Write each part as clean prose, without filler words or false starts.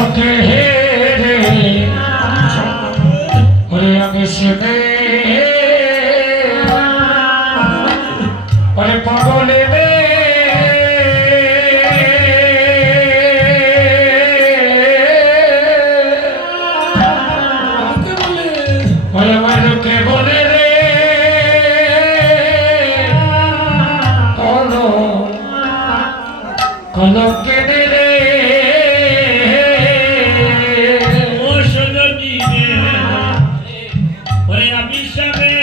শখে রে ওরে আমি শুনে ওরে পাগলে রে ওরে আমার লোকে বলে রে কলকে রে ও সজনী রে ওরে আমি সাবে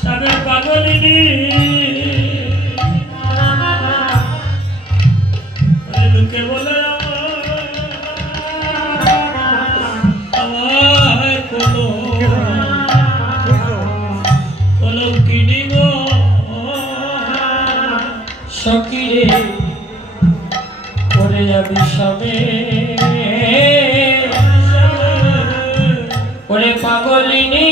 সাবে পাগলিনী ওরে লোকে বলে আমার কলঙ্কিনী গো সকিরে ওরে আমি সাবে ওরে পাগলিনী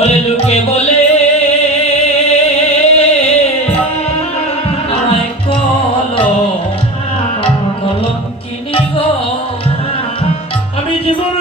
ওরে লোকে বলে আমায় কলঙ্কিনী গো আমি জীবন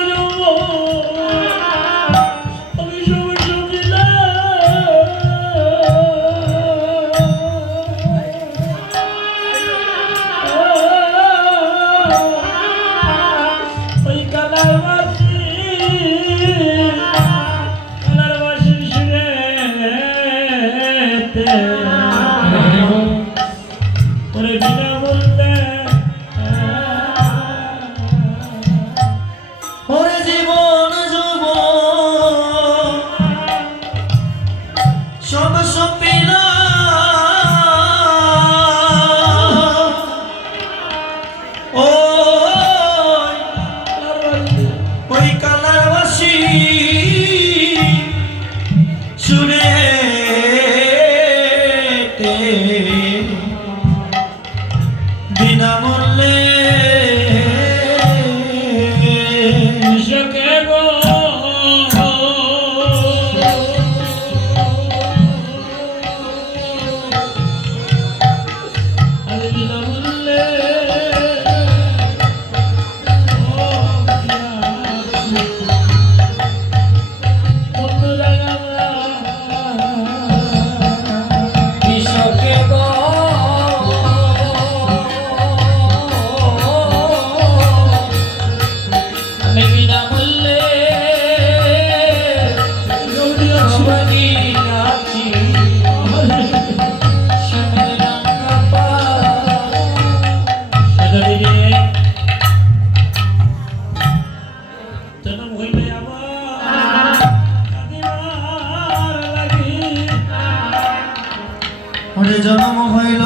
জন্ম হইল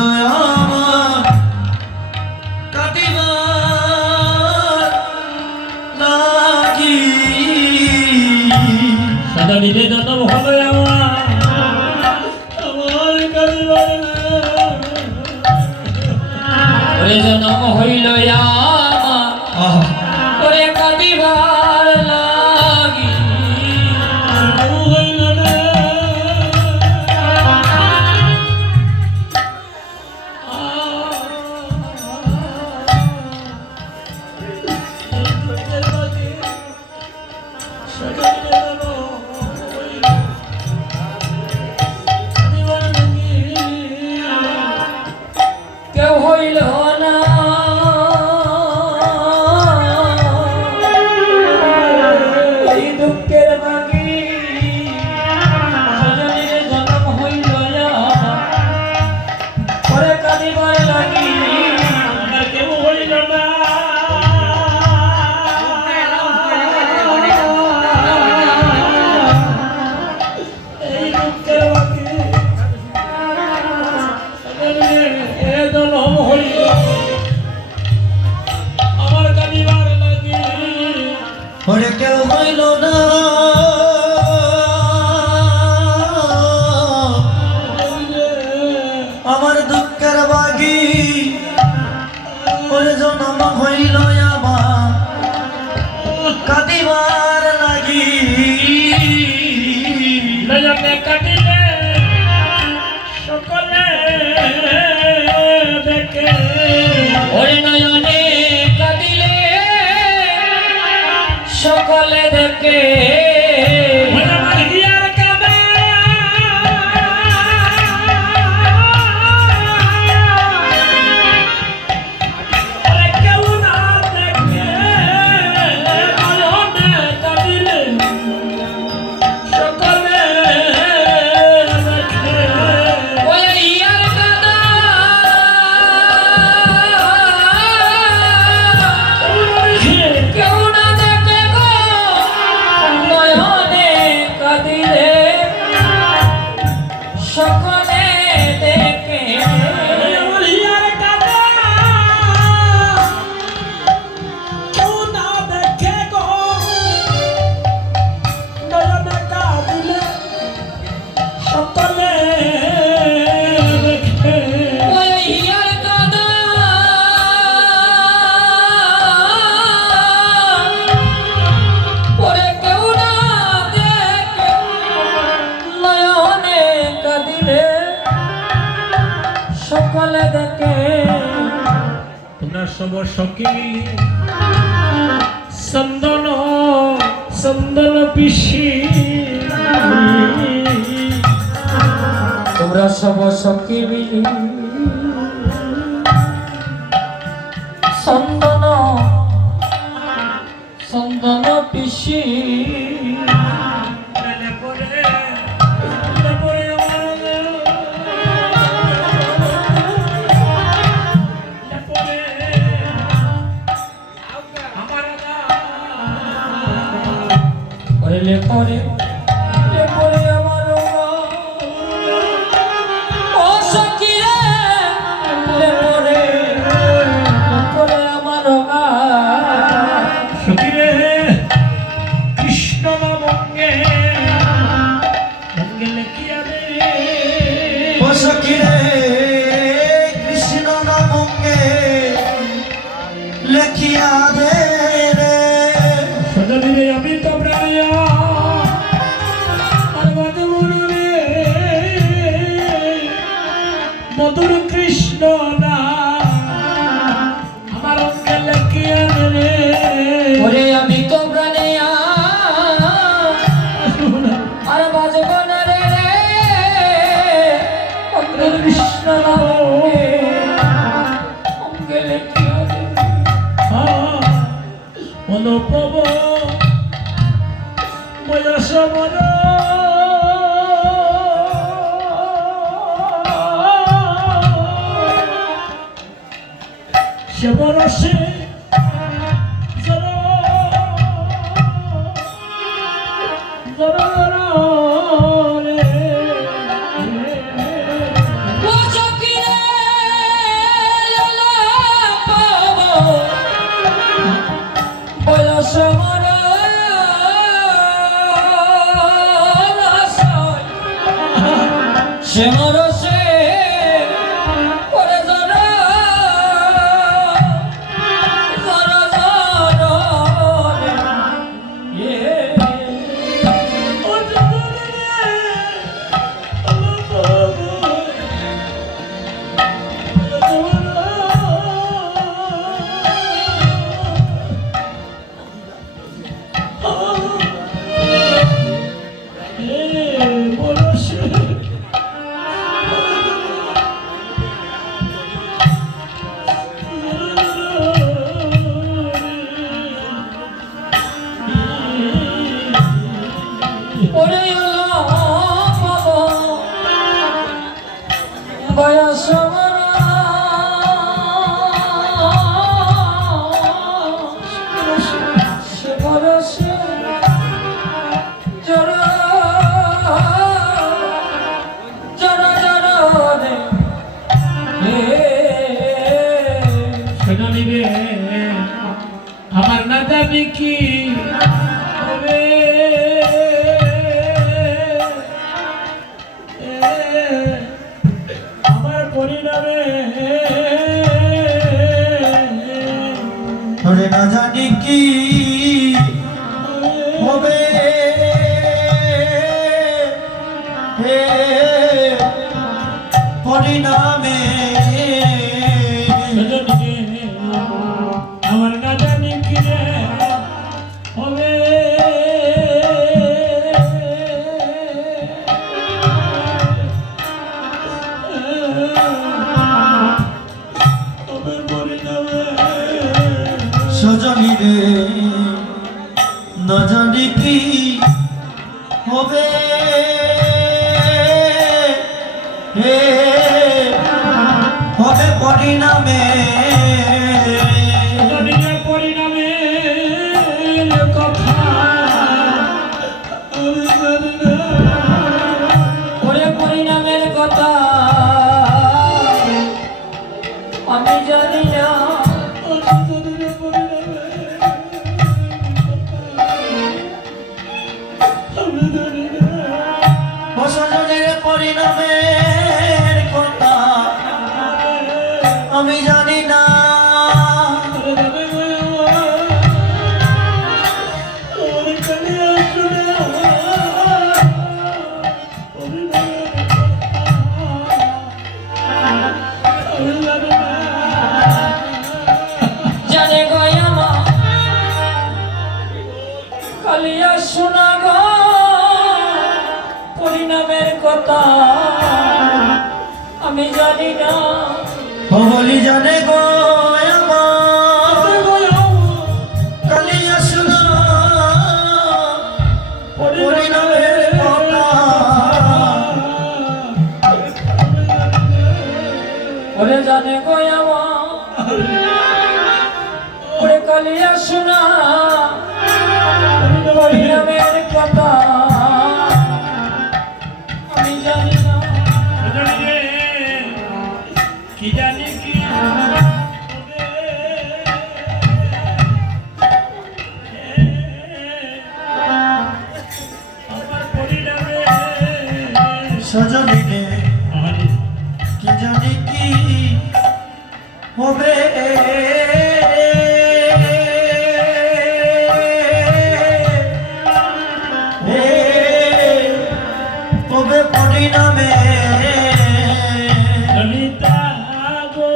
আমার কাটিবার লাগি সদা দিলে জন্ম হলো আমার কাটিবার ওরে জন্ম হইল আমার ওরে কাটিবার লাগি কেউ হইল না এই দুঃখের বাকি সজনীর জন্ম হইল পরে কাঁদিবার লাগি কেউ হইল না এই দুঃখের বাকি জন্ম হইল আমার কাঁদিবার লাগি ওরে কেউ হইল না আমার দুঃখের বাগি ওরে জন্ম হইল আমার কাঁদিবার লাগি নয়নে দেখে ওই আমার হিয়ার কাঁদে ওরে কেউ না দেখে নয়নে কাঁদিলে সকলে দেখে ওই হিয়ার কাঁদা কেউ না দেখে গো নয়নে কাঁদিলে সকলে দেখে আমার হিয়ার কাঁদে কেউ না দেখে গো নয়নে কাঁদিলে সকলে দেখে ওই হিয়ার কাঁদা ওরে কেউ না দেখে নয়নে কাঁদিলে সকলে দেখে তোমরা সব সখী চন্দন চন্দন পিসি তোমরা সব সখী মিলি চন্দন চন্দন পিসি ওরে পরে পরে আমার ও সখী রে পরে আমার সখীরে কৃষ্ণ মঙ্গে মঙ্গে লেখিয়া দে ও সখী রে কৃষ্ণ নামকে লেখিয়া দে রে সজনীরে আমি তো প্রাণিয়া আর বাদে বলুরে মধুর কৃষ্ণ না আমার অঙ্গে লেখিয়া দে রে ওরে আমি তো প্রাণিয়া আর বাজব না রে অঙ্গের কৃষ্ণ নামে অঙ্গে লেখিয়া দে অনুপব বয়স মন সে বরসে জর জর রে ও সখী রে লালা পাবো বয়স মর সে মরসে পরে জরা জরা জরা ও জগরে অনুপব পরে এলো পাবো বয়স মর সে বরসে জরা জরা জরা রে সজনীরে আমার না জানি কি হবে আমার পরিণামে ওরে না জানি কি হবে হে পরিণামে সজনীরে আমার না জানি কি রে হবে হবে পরিণামে সজনী রে না জানি কি হবে হে হবে পরিণামে দুনিয়া পরিণামে কথা আমি জানি না ওরে পরিণামের কথা আমি জানি না। সজনীর পরিণামের কথা আমি জানি না। জানে গয়ামা কালিয়া শোনা গো পরিণামের কথা আমি জানি না। বলি জানে গো কালিয়া শোনা পরিণামের কথা ওরে জানে গয়ামা ওরে কালিয়া শোনা পরিণামের কথা আমি জানি না। কি জানি কি আমার পরিণামে সজনী রে কি জানি কি হবে হবে পরিণামে ললিতা গো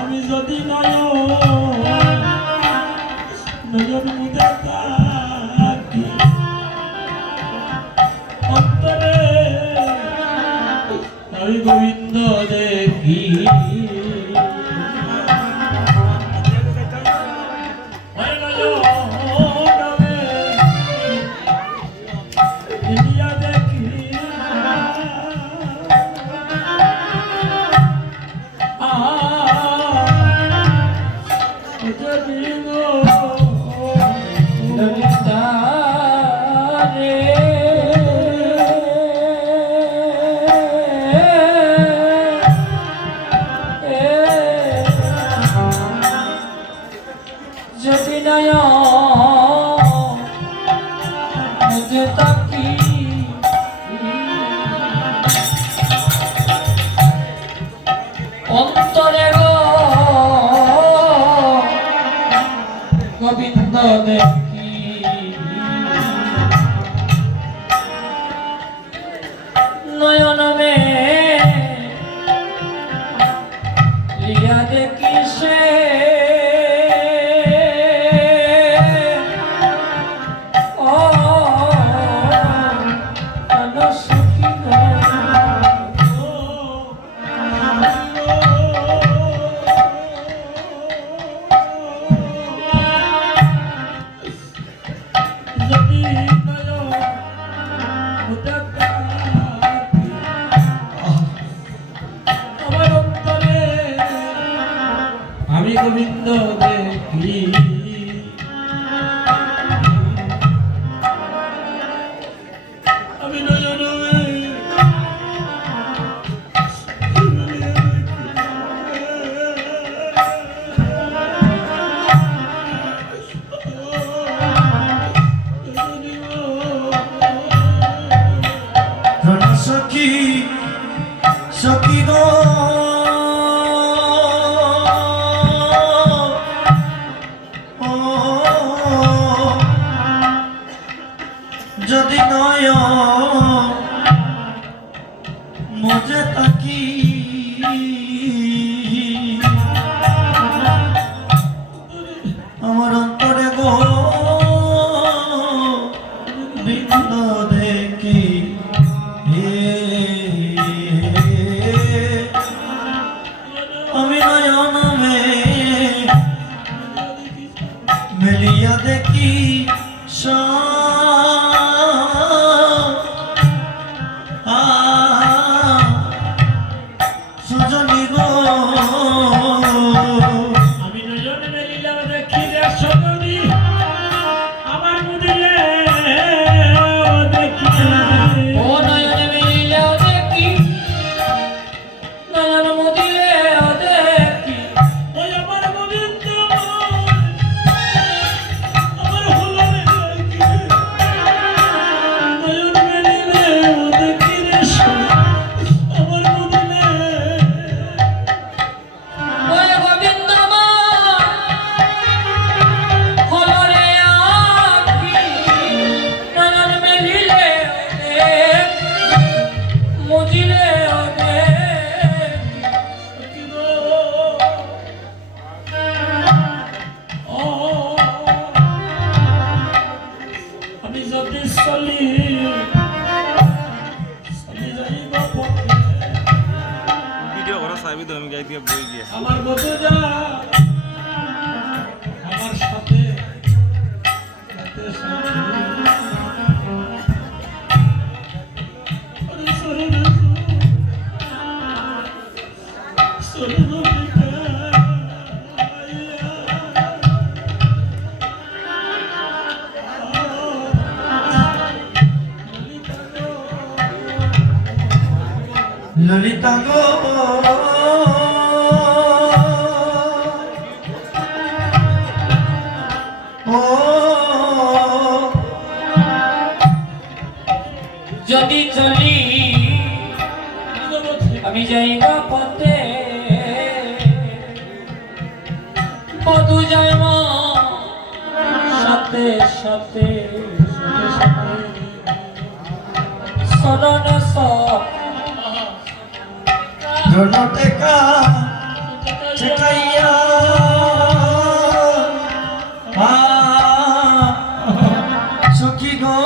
আমি যদি নয়ন মুদে থাকি অন্তরে আমি গোবিন্দ দেখি ললিতা রে যদি নয় মুঝে তাকি অন্তরে গো গোবিন্দ দেখি নয়ন মে লিয়া দেখি সে ও সুখী আমি গোবিন্দ দেখি আমি নয়ন সখী সখী গো যদি নয় মুঝে তাকি আমার অন্তরে গো বিন্দু দেখি তো আমি গাই দিয়ে বই গিয়ে আমার বধু যা আমার সাথে সাথে সাথে আরে সরে না সরে না ললিতা গো ও যদি চলি আমি যাইবা পথে বধু যাইব সাথে সাথে সলন সব জনটেকা ঠেকাইয়া সখী গো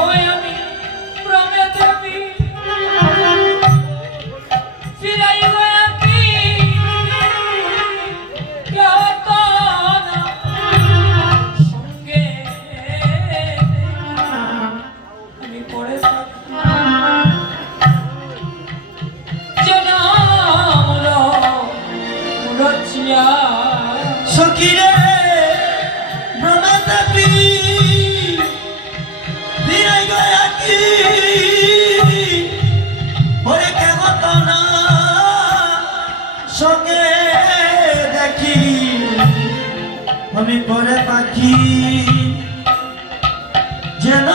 ওই আমি প্রেমে দেবী ফিরাই গয়া কি কেউ তো না সঙ্গে আমি পড়ে থাকি যেন মুরচিয়া সখী রে ব্রহ্মদেবী দিরাই গয়া কি ওরে কেমত না সঙ্গে দেখি আমি পরে পাখি যেন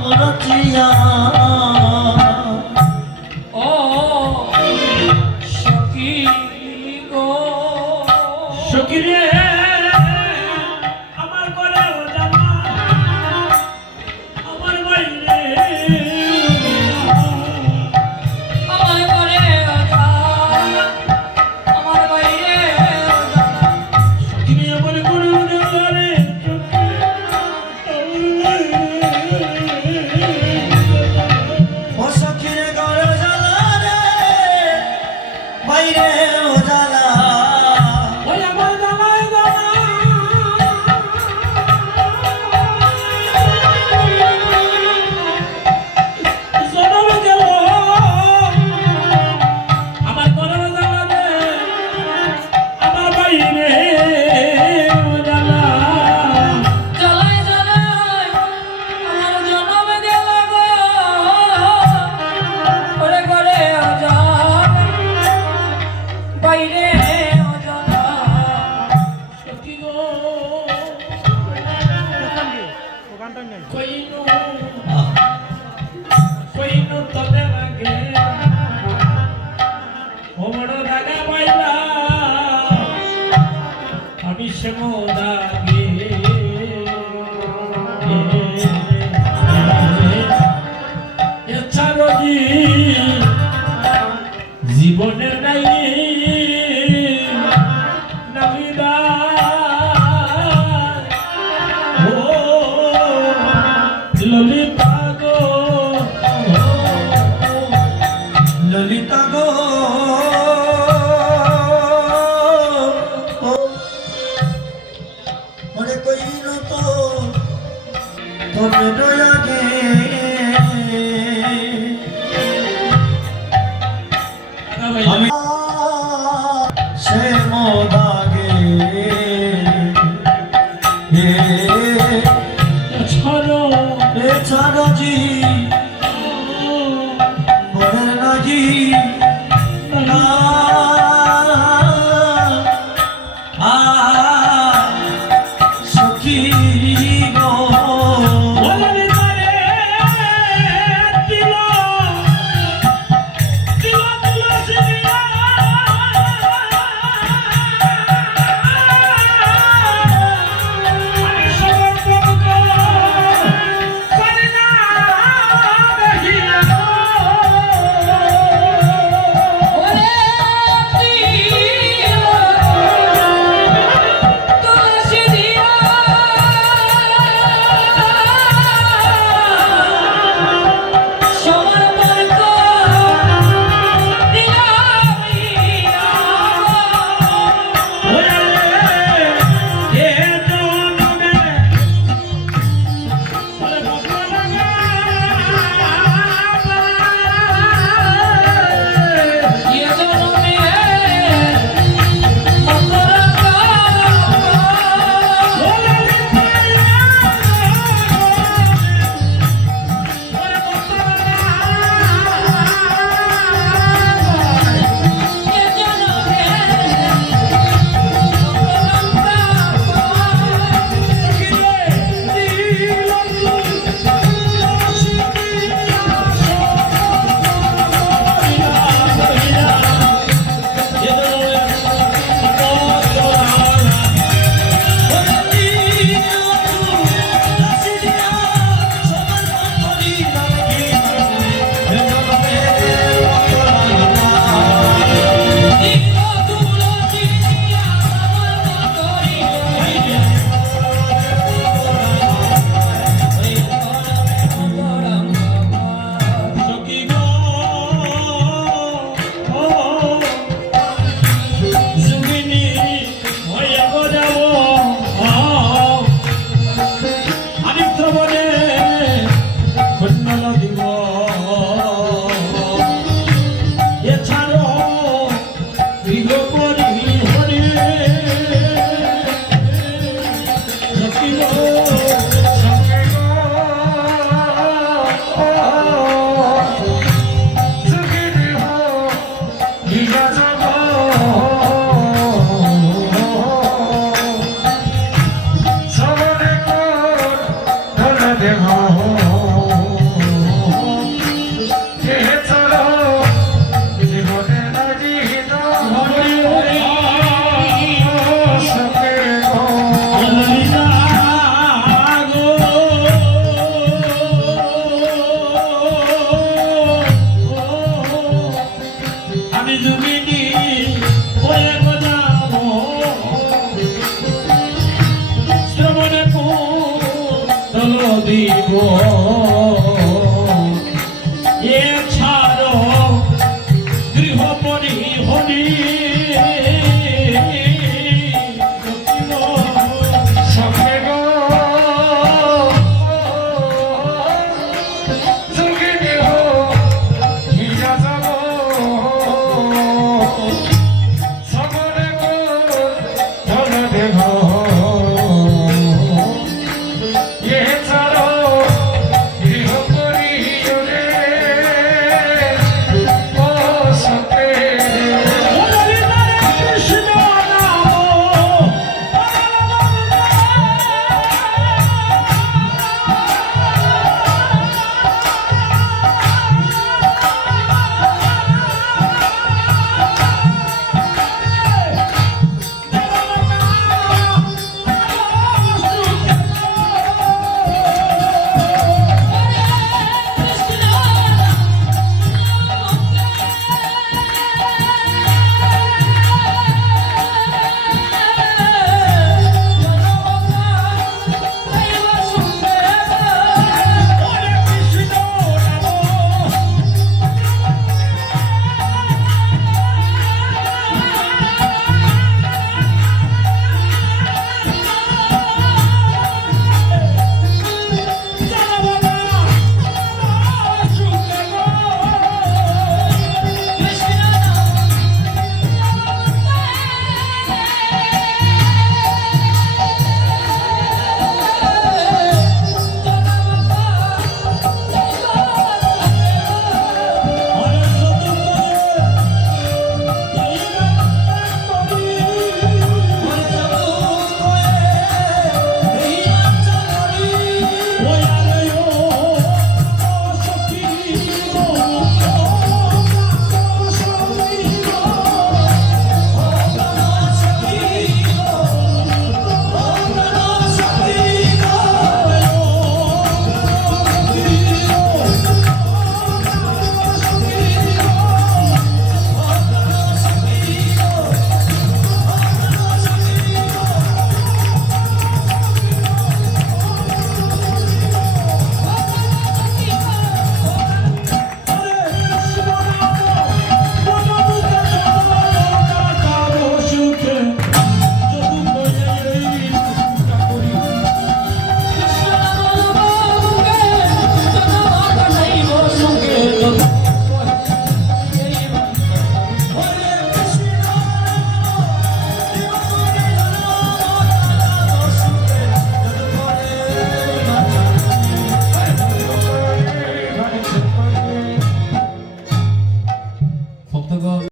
মুরচিয়া ও সখী গো সকিরে আমার ঘরে জামা আমার বাইরে আমার ঘরে আমার বাইরে সকিরে আমার গুরু রে ও সখীর ঘর জ্বালা রে বাইরে ও জ্বালা ওই আমার জামাই জনম গেল আমার ঘরে জামা রে আমার বাইরে জামা জ্বালায় জ্বালায় আমার জনম গেল গো ওরে ঘরে অজান বাইরে অজানা সখী গো কইনো কইনো তলে লাগে ওমড় দাগা পাইলা আমি সমদাগে এছাড়ো জীবনের নাই নাবিদা ও ললিতা গো ললিতা গো ওরে কইনো তো তবে দয়াগে আমি সে মোদাগে ছাড়ো ছাড়ো জি বলে নাকি না সখী গো বলে তারে দিল দিল দিল সিয়া যুগিনী হয়ে গজাবো শ্রবণে কুণ্ডল দিব এছাড়ো গৃহ পরিহরি সখে গো যুগিনী হো হিয়া যাব সবরে গো ধন দেহ এছাড়ো গৃহ পরিহরে ও সখে কৃষ্ণ নাম